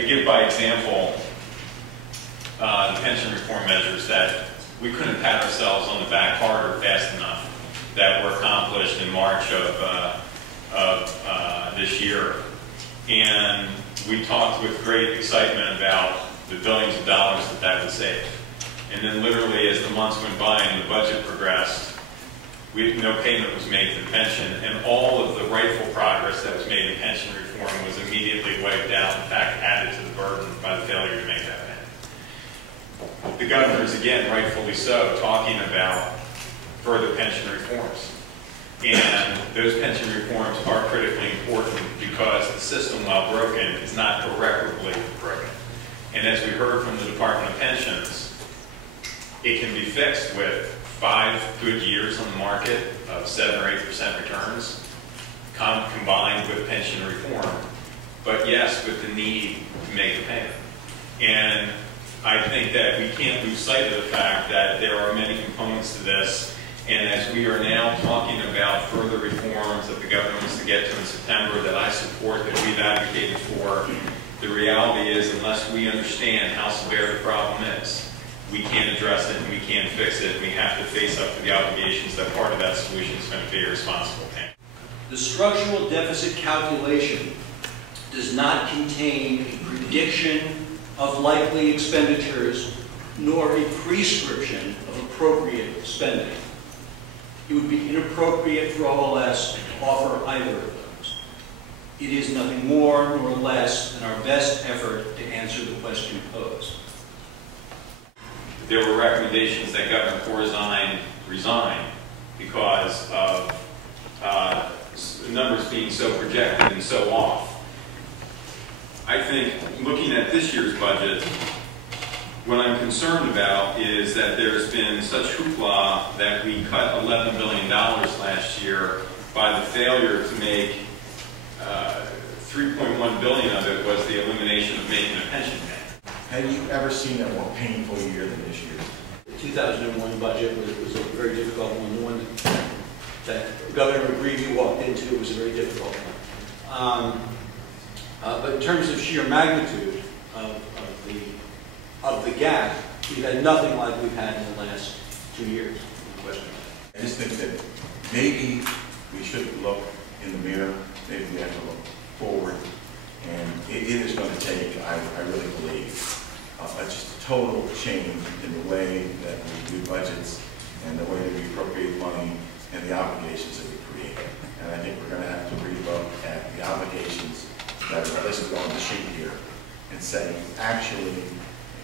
I give by example the pension reform measures that we couldn't pat ourselves on the back hard or fast enough that were accomplished in March of this year. And we talked with great excitement about the billions of dollars that that would save. And then literally as the months went by and the budget progressed, no payment was made to the pension, and all of the rightful progress that was made in pension reform was immediately wiped out, in fact added to the burden by the failure to make that payment. The governor is again, rightfully so, talking about further pension reforms. And those pension reforms are critically important because the system, while broken, is not irreparably broken. And as we heard from the Department of Pensions, it can be fixed with 5 good years on the market of 7 or 8% returns, combined with pension reform, but yes, with the need to make a payment. And I think that we can't lose sight of the fact that there are many components to this. And as we are now talking about further reforms that the governor wants to get to in September that I support, that we've advocated for, the reality is unless we understand how severe the problem is, we can't address it and we can't fix it. And we have to face up to the obligations that part of that solution is going to be a responsible payment. The structural deficit calculation does not contain a prediction of likely expenditures nor a prescription of appropriate spending. It would be inappropriate for OLS to offer either of those. It is nothing more nor less than our best effort to answer the question posed. There were recommendations that Governor Corzine resign because of numbers being so projected and so off. I think looking at this year's budget, what I'm concerned about is that there's been such hoopla that we cut $11 billion last year by the failure to make $3.1 billion of it was the elimination of making a pension payment. Have you ever seen a more painful year than this year? The 2001 budget was a very difficult one. The one that Governor McGreevey walked into was a very difficult one. But in terms of sheer magnitude of the gap, we've had nothing like we've had in the last 2 years. I just think that maybe we should look in the mirror, maybe we have to look forward, and it is going to take, I really believe, just a total change in the way that we do budgets and the way that we appropriate money and the obligations that we create. And I think we're going to have to relook at the obligations that are listed on the sheet here and say, actually,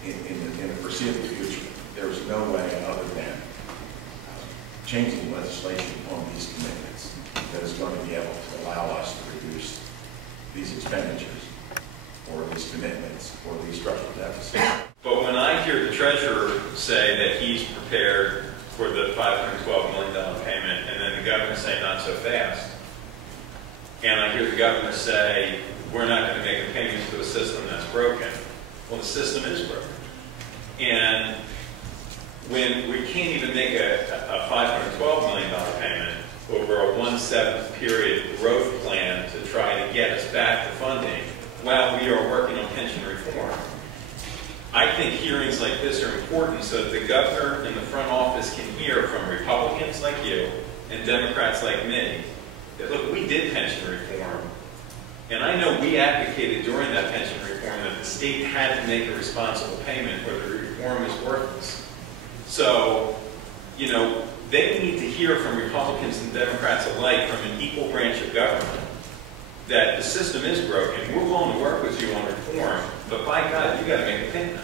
in the foreseeable future, there's no way other than changing legislation on these commitments that is going to be able to allow us to reduce these expenditures or these commitments or these structural deficits. But when I hear the treasurer say that he's prepared for the $512 million payment and then the governor say not so fast, and I hear the governor say we're not going to make a payment to a system that's broken, well, the system is broken. And when we can't even make a $512 million payment over a 1/7 period growth plan to try to get us back to funding while we are working on pension reform, I think hearings like this are important so that the governor and the front office can hear from Republicans like you and Democrats like me that, look, we did pension reform. And I know we advocated during that pension reform that the state had to make a responsible payment or the reform is worthless. So, you know, they need to hear from Republicans and Democrats alike from an equal branch of government that the system is broken. We're willing to work with you on reform, but by God, you got to make a payment.